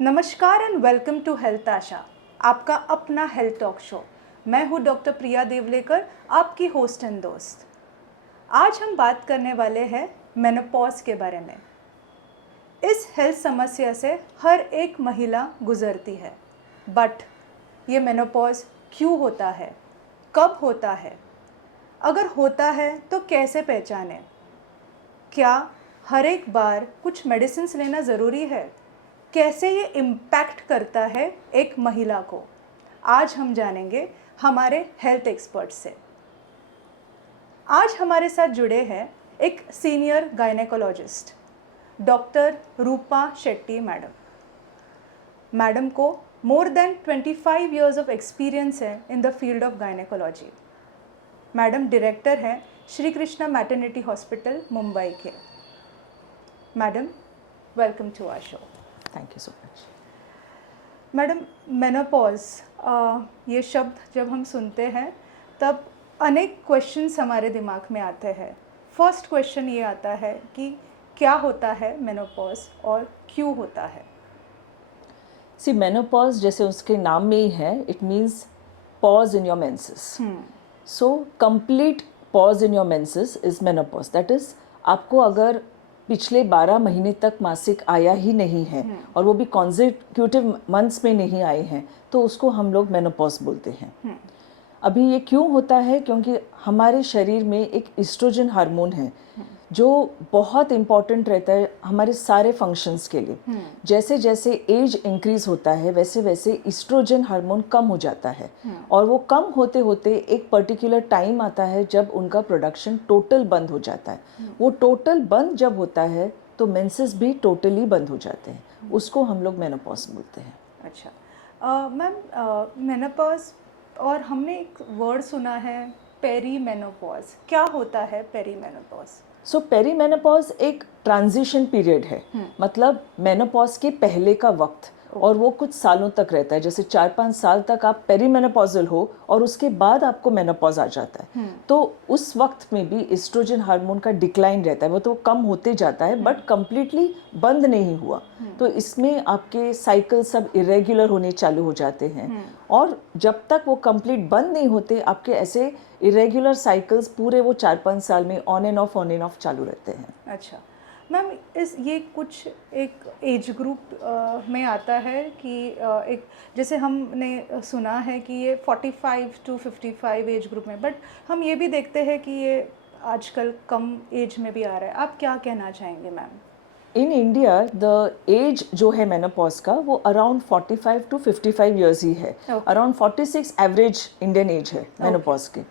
नमस्कार and welcome to health आशा, आपका अपना हेल्थ टॉक शो। मैं हूँ डॉक्टर प्रिया देवलेकर, आपकी होस्ट एंड दोस्त। आज हम बात करने वाले हैं मेनोपॉज के बारे में। इस हेल्थ समस्या से हर एक महिला गुजरती है, बट ये मेनोपॉज क्यों होता है, कब होता है, अगर होता है तो कैसे पहचानें, क्या हर एक बार कुछ मेडिसिन्स लेना ज़रूरी है, कैसे ये इम्पैक्ट करता है एक महिला को, आज हम जानेंगे हमारे हेल्थ एक्सपर्ट से। आज हमारे साथ जुड़े हैं एक senior gynaecologist doctor Rupa Shetty madam. Madam को more than 25 years of experience है in the field of gynaecology. Madam director हैं श्री कृष्णा मैटरनिटी हॉस्पिटल मुंबई के। Madam, welcome to our show. Thank you so much. Madam, menopause ये शब्द जब हम सुनते हैं तब अनेक क्वेश्चंस हमारे दिमाग में आते हैं। फर्स्ट क्वेश्चन ये आता है कि क्या होता है मेनोपॉज और क्यों होता है? सी, मेनोपॉज जैसे उसके नाम में ही है, it means pause in your menses. So complete pause in your menses is menopause. That is, आपको अगर पिछले 12 महीने तक मासिक आया ही नहीं है और वो भी कॉन्जिक्यूटिव मंथ्स में नहीं आए हैं, तो उसको हम लोग मेनोपॉज बोलते हैं। अभी ये क्यों होता है? क्योंकि हमारे शरीर में एक ईस्ट्रोजन हार्मोन है जो बहुत इम्पॉर्टेंट रहता है हमारे सारे फंक्शंस के लिए। जैसे जैसे एज इंक्रीज होता है वैसे वैसे ईस्ट्रोजन हार्मोन कम हो जाता है, और वो कम होते होते एक पर्टिकुलर टाइम आता है जब उनका प्रोडक्शन टोटल बंद हो जाता है। वो टोटल बंद जब होता है तो मेंसेस भी टोटली बंद हो जाते हैं, उसको हम लोग मेनोपॉज बोलते हैं। अच्छा मैम, मेनोपॉज और हमने एक वर्ड सुना है पेरीमेनोपॉज। क्या होता है पेरीमेनोपॉज? सो पेरीमेनोपॉज एक ट्रांजिशन पीरियड है, मतलब मेनोपॉज के पहले का वक्त, और वो कुछ सालों तक रहता है। जैसे 4-5 साल तक आप पेरीमेनोपॉजल हो और उसके बाद आपको मेनोपॉज आ जाता है। तो उस वक्त में भी एस्ट्रोजन हार्मोन का डिक्लाइन रहता है, वो तो कम होते जाता है बट कंप्लीटली बंद नहीं हुआ। तो इसमें आपके साइकिल सब इरेग्युलर होने चालू हो जाते हैं, और जब तक वो कंप्लीट बंद नहीं होते आपके ऐसे इरेग्युलर साइकिल्स पूरे वो 4-5 साल में ऑन एंड ऑफ चालू रहते हैं। अच्छा मैम, ये कुछ एक एज ग्रुप में आता है कि एक, जैसे हमने सुना है कि ये 45 to 55 एज ग्रुप में, बट हम ये भी देखते हैं कि ये आजकल कम एज में भी आ रहा है। आप क्या कहना चाहेंगे ma'am? In India the age जो है मेनोपॉज का वो अराउंड 45 to 55 ईयर्स ही है। अराउंड 46 एवरेज इंडियन एज है मेनोपॉज की।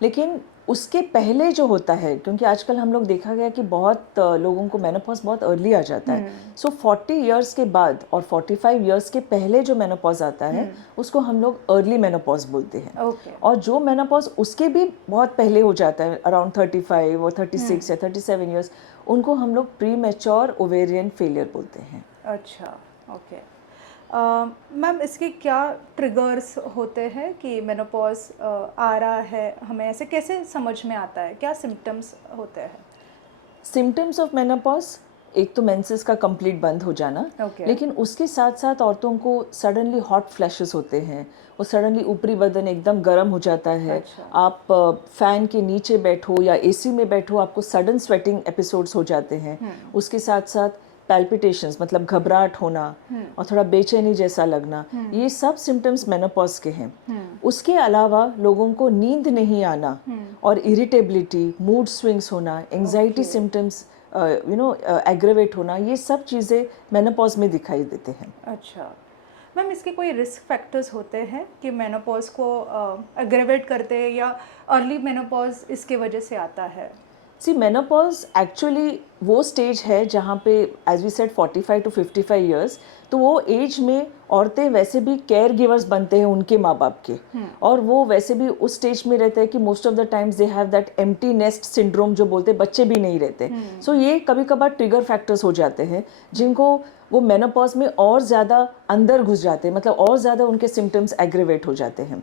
लेकिन उसके पहले जो होता है, क्योंकि आजकल हम लोग देखा गया कि बहुत लोगों को मेनोपॉज बहुत अर्ली आ जाता है। सो 40 इयर्स के बाद और 45 इयर्स के पहले जो मेनोपॉज आता है उसको हम लोग अर्ली मेनोपॉज बोलते हैं। और जो मेनोपॉज उसके भी बहुत पहले हो जाता है अराउंड 35 और 36 या 37 इयर्स, उनको हम लोग प्री मैच्योर ओवेरियन फेलियर बोलते हैं। अच्छा, ओके मैम, इसके क्या ट्रिगर्स होते हैं कि मेनोपॉज आ रहा है? हमें ऐसे कैसे समझ में आता है, क्या सिम्टम्स होते हैं? सिम्टम्स ऑफ मेनोपॉज, एक तो मेंसेस का कंप्लीट बंद हो जाना, लेकिन उसके साथ साथ औरतों को सडनली हॉट फ्लैशेस होते हैं, वो सडनली ऊपरी बदन एकदम गर्म हो जाता है। आप फैन के नीचे बैठो या एसी में बैठो, आपको सडन स्वेटिंग एपिसोड्स हो जाते हैं। उसके साथ साथ पैल्पिटेशंस, मतलब घबराहट होना और थोड़ा बेचैनी जैसा लगना, ये सब सिम्टम्स मेनोपॉज के हैं। उसके अलावा लोगों को नींद नहीं आना और इरिटेबिलिटी, मूड स्विंग्स होना, एंजाइटी सिम्टम्स एग्रेवेट होना, ये सब चीज़ें मेनोपॉज में दिखाई देते हैं। अच्छा मैम, इसके कोई रिस्क फैक्टर्स होते हैं कि मेनोपॉज को एग्रेवेट करते हैं, या अर्ली मेनोपॉज इसके वजह से आता है? सी, मेनोपॉज एक्चुअली वो स्टेज है जहाँ पे as we said 45 to 55 years, तो वो एज में औरतें वैसे भी केयर गिवर्स बनते हैं उनके माँ बाप के, और वो वैसे भी उस स्टेज में रहते हैं कि most of the times they have that empty nest syndrome जो बोलते हैं, बच्चे भी नहीं रहते। सो ये कभी कभार ट्रिगर फैक्टर्स हो जाते हैं जिनको वो मेनोपॉज में और ज़्यादा अंदर घुस जाते हैं, मतलब और ज़्यादा उनके सिम्टम्स एग्रेवेट हो जाते हैं।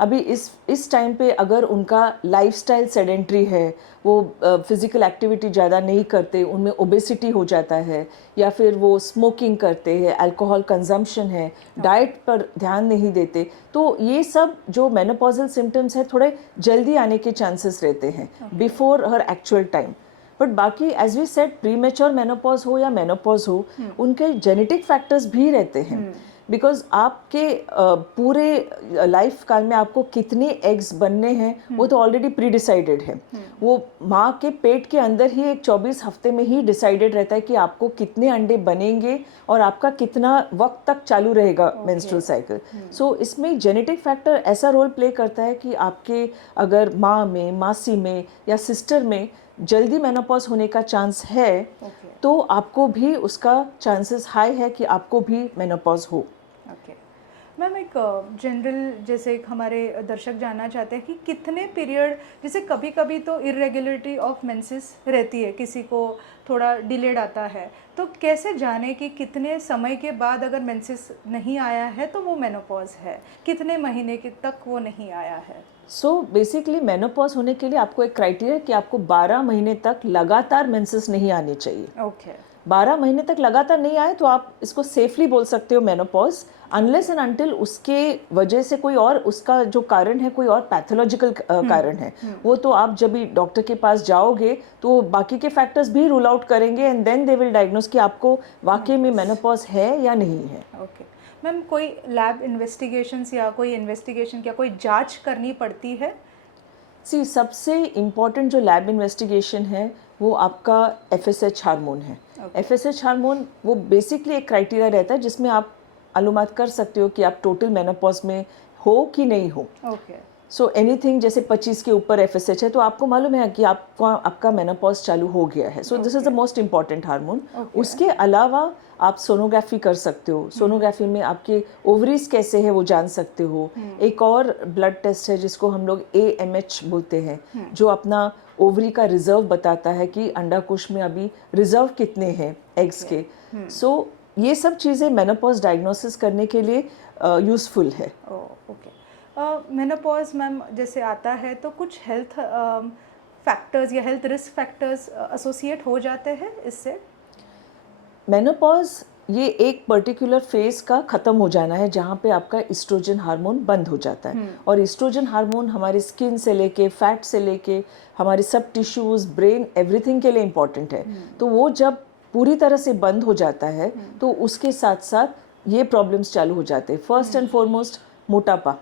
अभी इस टाइम पे अगर उनका लाइफस्टाइल सेडेंट्री है, वो फिज़िकल एक्टिविटी ज़्यादा नहीं करते, उनमें ओबेसिटी हो जाता है, या फिर वो स्मोकिंग करते हैं, अल्कोहल कंजम्पशन है, डाइट पर ध्यान नहीं देते, तो ये सब जो मेनोपॉजल सिम्टम्स हैं थोड़े जल्दी आने के चांसेस रहते हैं before her actual time. But बाकी as we said, premature menopause हो या मेनोपॉज हो, उनके जेनेटिक फैक्टर्स भी रहते हैं। बिकॉज आपके पूरे लाइफ काल में आपको कितने एग्स बनने हैं वो तो ऑलरेडी प्री डिसाइडेड है। वो माँ के पेट के अंदर ही एक 24 हफ्ते में ही डिसाइडेड रहता है कि आपको कितने अंडे बनेंगे और आपका कितना वक्त तक चालू रहेगा मेंस्ट्रुअल साइकिल। सो इसमें जेनेटिक फैक्टर ऐसा रोल प्ले करता है कि आपके अगर माँ में, मासी में या सिस्टर में जल्दी मेनोपॉज होने का चांस है, तो आपको भी उसका चांसेस हाई है कि आपको भी मेनोपॉज हो। ओके मैम, एक जनरल जैसे एक हमारे दर्शक जानना चाहते हैं कि कितने पीरियड, जैसे कभी कभी तो इरेगुलरिटी ऑफ मेंसेस रहती है, किसी को थोड़ा डिलेड आता है, तो कैसे जाने कि कितने समय के बाद अगर मेंसेस नहीं आया है तो वो मेनोपॉज है, कितने महीने के तक वो नहीं आया है? सो बेसिकली मेनोपॉज होने के लिए आपको एक क्राइटेरिया कि आपको 12 महीने तक लगातार मेंसेस नहीं आने चाहिए। ओके 12 महीने तक लगातार नहीं आए तो आप इसको सेफली बोल सकते हो मेनोपॉज, अनलेस एंड अनटिल उसके वजह से कोई और उसका जो कारण है कोई और पैथोलॉजिकल कारण है। वो तो आप जब भी डॉक्टर के पास जाओगे तो बाकी के फैक्टर्स भी रूल आउट करेंगे and then they will diagnose कि आपको वाकई में मेनोपॉज है या नहीं है। ओके मैम, कोई लैब इन्वेस्टिगेशंस या कोई इन्वेस्टिगेशन या कोई जांच करनी पड़ती है? सी सबसे इम्पॉर्टेंट जो लैब इन्वेस्टिगेशन है वो आपका FSH हार्मोन है। FSH हार्मोन वो बेसिकली एक क्राइटेरिया रहता है जिसमें आप मालूमात कर सकते हो कि आप टोटल मेनोपॉज में हो कि नहीं हो। ओके सो एनीथिंग जैसे 25 के ऊपर FSH है तो आपको मालूम है कि आपका मेनोपॉज चालू हो गया है। So this is the most important hormone. उसके अलावा आप सोनोग्राफी कर सकते हो। सोनोग्राफी में आपके ओवरीज कैसे है वो जान सकते हो। एक और ब्लड टेस्ट है जिसको हम लोग AMH बोलते हैं, जो अपना ओवरी का रिजर्व बताता है कि अंडाकोश में अभी रिजर्व कितने हैं एग्स के। सो ये सब चीज़ें मेनोपॉज डायग्नोसिस करने के लिए यूज़फुल है। ओके मेनोपॉज मैम जैसे आता है तो कुछ हेल्थ फैक्टर्स या हेल्थ रिस्क फैक्टर्स एसोसिएट हो जाते हैं इससे? मेनोपॉज ये एक पर्टिकुलर फेज का ख़त्म हो जाना है जहाँ पे आपका ईस्ट्रोजन हार्मोन बंद हो जाता है। और ईस्ट्रोजन हार्मोन हमारी स्किन से लेके फैट से लेके हमारे सब टिश्यूज़, ब्रेन, एवरीथिंग के लिए इम्पॉर्टेंट है। तो वो जब पूरी तरह से बंद हो जाता है तो उसके साथ साथ ये प्रॉब्लम्स चालू हो जाते हैं। फर्स्ट एंड फॉरमोस्ट मोटापा।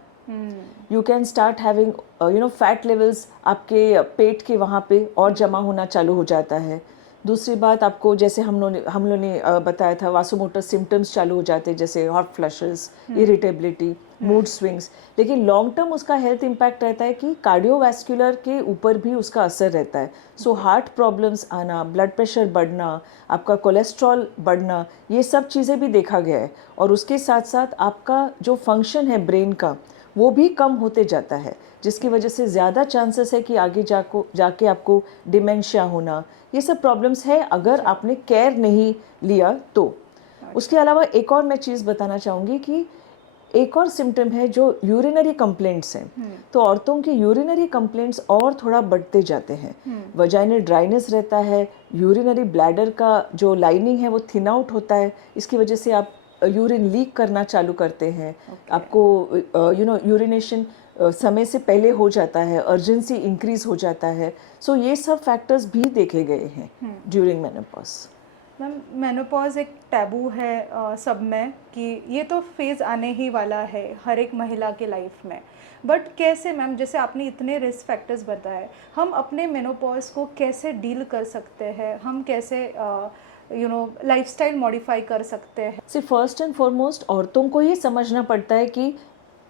You can start having fat levels आपके पेट के वहाँ पे और जमा होना चालू हो जाता है। दूसरी बात, आपको जैसे हम लोगों ने बताया था, वासोमोटर सिम्टम्स चालू हो जाते हैं जैसे hot flushes, irritability, mood swings. लेकिन लॉन्ग टर्म उसका हेल्थ इम्पैक्ट रहता है कि कार्डियोवैस्कुलर के ऊपर भी उसका असर रहता है। सो हार्ट प्रॉब्लम्स आना, ब्लड प्रेशर बढ़ना, आपका कोलेस्ट्रॉल बढ़ना, ये सब चीज़ें भी देखा गया है। और उसके साथ साथ आपका जो फंक्शन है ब्रेन का वो भी कम होते जाता है, जिसकी वजह से ज़्यादा चांसेस है कि आगे जाके आपको डिमेंशिया होना, ये सब प्रॉब्लम्स है अगर आपने केयर नहीं लिया तो। उसके अलावा एक और मैं चीज़ बताना चाहूँगी कि एक और सिम्टम है जो यूरिनरी कंप्लेंट्स हैं। तो औरतों के यूरिनरी कंप्लेंट्स और थोड़ा बढ़ते जाते हैं। वजाइनल ड्राइनेस रहता है, यूरिनरी ब्लैडर का जो लाइनिंग है वो थिन आउट होता है, इसकी वजह से आप यूरिन लीक करना चालू करते हैं। आपको यूरिनेशन समय से पहले हो जाता है, अर्जेंसी इंक्रीज हो जाता है। सो ये सब फैक्टर्स भी देखे गए हैं ड्यूरिंग मेनोपॉज। मैम मेनोपॉज एक टैबू है सब में कि ये तो फेज़ आने ही वाला है हर एक महिला के लाइफ में, बट कैसे मैम, जैसे आपने इतने रिस्क फैक्टर्स बताए, हम अपने मेनोपॉज को कैसे डील कर सकते हैं, हम कैसे लाइफस्टाइल मॉडिफाई कर सकते हैं? सिर्फ फर्स्ट एंड फॉरमोस्ट औरतों को ये समझना पड़ता है कि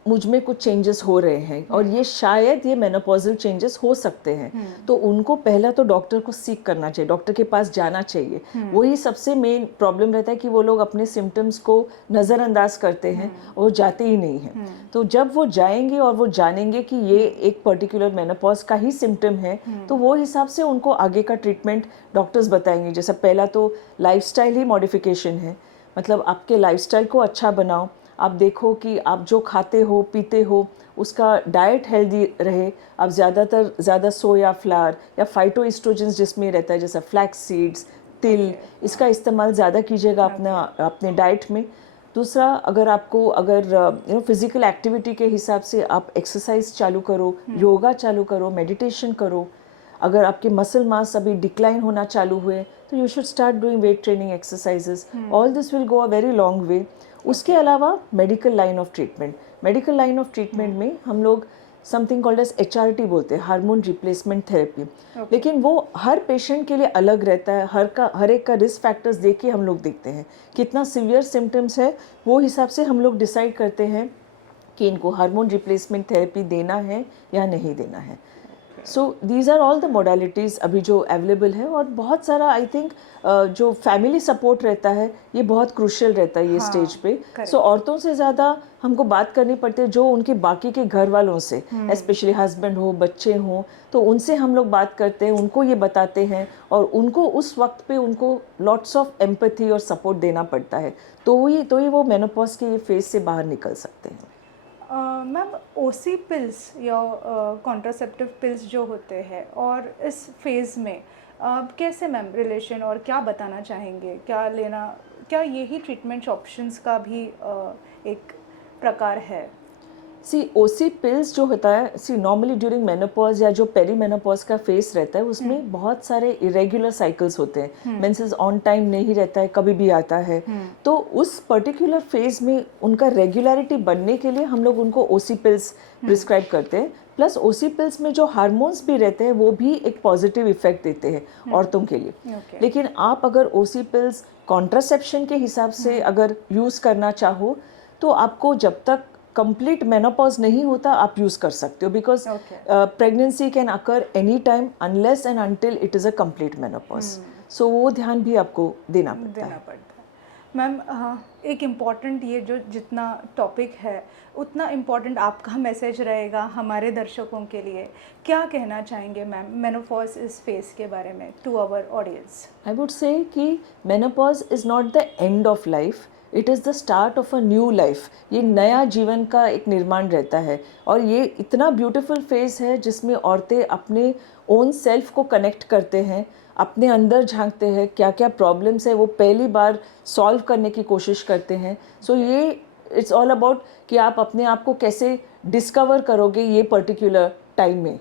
मुझ में कुछ चेंजेस हो रहे हैं और ये शायद ये मेनोपॉजल चेंजेस हो सकते हैं। तो उनको पहला तो डॉक्टर को सीक करना चाहिए, डॉक्टर के पास जाना चाहिए। वही सबसे मेन प्रॉब्लम रहता है कि वो लोग अपने सिम्टम्स को नज़रअंदाज करते हैं और जाते ही नहीं हैं। तो जब वो जाएंगे और वो जानेंगे कि ये एक पर्टिकुलर मेनोपॉज का ही सिम्टम है, तो वो हिसाब से उनको आगे का ट्रीटमेंट डॉक्टर्स बताएंगे। जैसा पहला तो लाइफस्टाइल ही मॉडिफिकेशन है, मतलब आपके लाइफस्टाइल को अच्छा बनाओ, आप देखो कि आप जो खाते हो पीते हो उसका डाइट हेल्दी रहे। आप ज़्यादा सोया फ्लावर या फाइटो एस्ट्रोजेंस जिसमें रहता है, जैसा फ्लैक्स सीड्स, तिल, इसका इस्तेमाल ज़्यादा कीजिएगा अपने डाइट में। दूसरा, अगर फिज़िकल एक्टिविटी के हिसाब से आप एक्सरसाइज चालू करो, योगा चालू करो, मेडिटेशन करो। अगर आपके मसल मास अभी डिक्लाइन होना चालू हुए तो you should start doing weight training exercises. All this will go a very long way. उसके अलावा मेडिकल लाइन ऑफ ट्रीटमेंट में हम लोग समथिंग कॉल्ड एज HRT बोलते हैं, हार्मोन रिप्लेसमेंट थेरेपी। लेकिन वो हर पेशेंट के लिए अलग रहता है, हर एक का रिस्क फैक्टर्स देख के हम लोग देखते हैं कितना सीवियर सिम्टम्स है, वो हिसाब से हम लोग डिसाइड करते हैं कि इनको हार्मोन रिप्लेसमेंट थेरेपी देना है या नहीं देना है। So these are all the modalities अभी जो अवेलेबल है। और बहुत सारा आई थिंक जो फैमिली सपोर्ट रहता है ये बहुत क्रूशियल रहता है ये स्टेज पे। सो औरतों से ज़्यादा हमको बात करनी पड़ती है जो उनके बाकी के घर वालों से, स्पेशली हस्बैंड हो, बच्चे हों, तो उनसे हम लोग बात करते हैं, उनको ये बताते हैं और उनको उस वक्त पे उनको लॉट्स ऑफ एम्पैथी और सपोर्ट देना पड़ता है, तो ही वो मेनोपॉज के ये फेज से बाहर निकल सकते हैं। मैम, ओसी पिल्स या कॉन्ट्रासेप्टिव पिल्स जो होते हैं और इस फेज़ में कैसे मैम रिलेशन, और क्या बताना चाहेंगे, क्या यही ट्रीटमेंट ऑप्शंस का भी एक प्रकार है? ओसी पिल्स जो होता है, नॉर्मली ड्यूरिंग मेनोपॉज या जो पेरी मेनोपॉज का फेस रहता है उसमें बहुत सारे इरेगुलर साइकिल्स होते हैं, मेंसेस ऑन टाइम नहीं रहता है, कभी भी आता है। तो उस पर्टिकुलर फेज में उनका रेगुलरिटी बनने के लिए हम लोग उनको ओसी पिल्स प्रिस्क्राइब करते हैं। प्लस ओसी पिल्स में जो हार्मोन्स भी रहते हैं वो भी एक पॉजिटिव इफेक्ट देते हैं औरतों के लिए। लेकिन आप अगर ओसी पिल्स कॉन्ट्रासेप्शन के हिसाब से अगर यूज़ करना चाहो तो आपको जब तक कंप्लीट मेनोपॉज नहीं होता आप यूज़ कर सकते हो, because pregnancy can occur any time unless and until it is a complete menopause. So वो ध्यान भी आपको देना पड़ता है। मैम, एक इम्पॉर्टेंट ये जो जितना टॉपिक है उतना इम्पॉर्टेंट आपका मैसेज रहेगा हमारे दर्शकों के लिए। क्या कहना चाहेंगे मैम मेनोपॉज इस फेज के बारे में to our audience? I would say कि menopause is not the end of life, it is the start of a new life. ये नया जीवन का एक निर्माण रहता है और ये इतना ब्यूटीफुल फेज है जिसमें औरतें अपने ओन सेल्फ को कनेक्ट करते हैं, अपने अंदर झांकते हैं, क्या क्या प्रॉब्लम्स है वो पहली बार सॉल्व करने की कोशिश करते हैं। सो ये इट्स ऑल अबाउट कि आप अपने आप को कैसे डिस्कवर करोगे ये पर्टिकुलर टाइम में।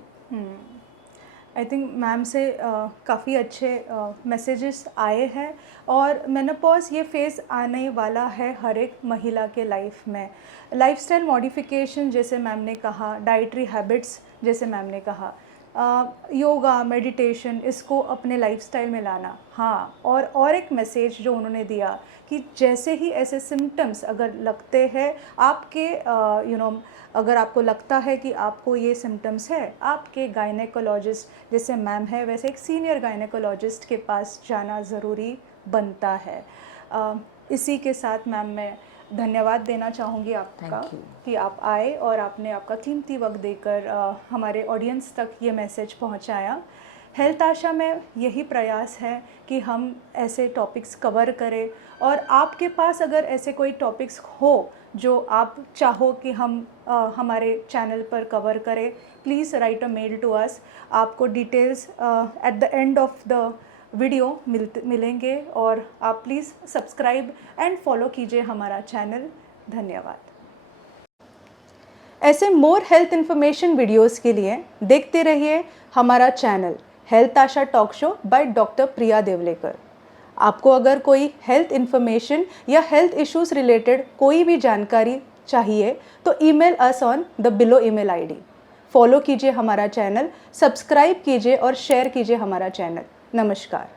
आई थिंक मैम से काफ़ी अच्छे मैसेजेस आए हैं और मेनोपॉज ये फेज़ आने वाला है हर एक महिला के लाइफ में। लाइफस्टाइल मॉडिफिकेशन जैसे मैम ने कहा, डाइटरी हैबिट्स जैसे मैम ने कहा, योगा, मेडिटेशन, इसको अपने लाइफस्टाइल में लाना। हाँ, और एक मैसेज जो उन्होंने दिया कि जैसे ही ऐसे सिम्टम्स अगर लगते हैं आपके अगर आपको लगता है कि आपको ये सिम्टम्स है, आपके गायनेकोलॉजिस्ट जैसे मैम है वैसे एक सीनियर गायनेकोलॉजिस्ट के पास जाना ज़रूरी बनता है। इसी के साथ मैम मैं धन्यवाद देना चाहूँगी आपका कि आप आए और आपने आपका कीमती वक्त देकर हमारे ऑडियंस तक ये मैसेज पहुँचाया। हेल्थ आशा में यही प्रयास है कि हम ऐसे टॉपिक्स कवर करें और आपके पास अगर ऐसे कोई टॉपिक्स हो जो आप चाहो कि हम हमारे चैनल पर कवर करें, please write a mail to us. आपको details at the end of the video मिलेंगे और आप प्लीज़ सब्सक्राइब एंड फॉलो कीजिए हमारा चैनल। धन्यवाद। ऐसे मोर हेल्थ इन्फॉर्मेशन वीडियोस के लिए देखते रहिए हमारा channel health Asha talk show by doctor Priya Deolekar. आपको अगर कोई हेल्थ इन्फॉर्मेशन या हेल्थ इश्यूज रिलेटेड कोई भी जानकारी चाहिए तो email us on the below email ID. Follow कीजिए हमारा चैनल, सब्सक्राइब कीजिए और शेयर कीजिए हमारा चैनल। नमस्कार।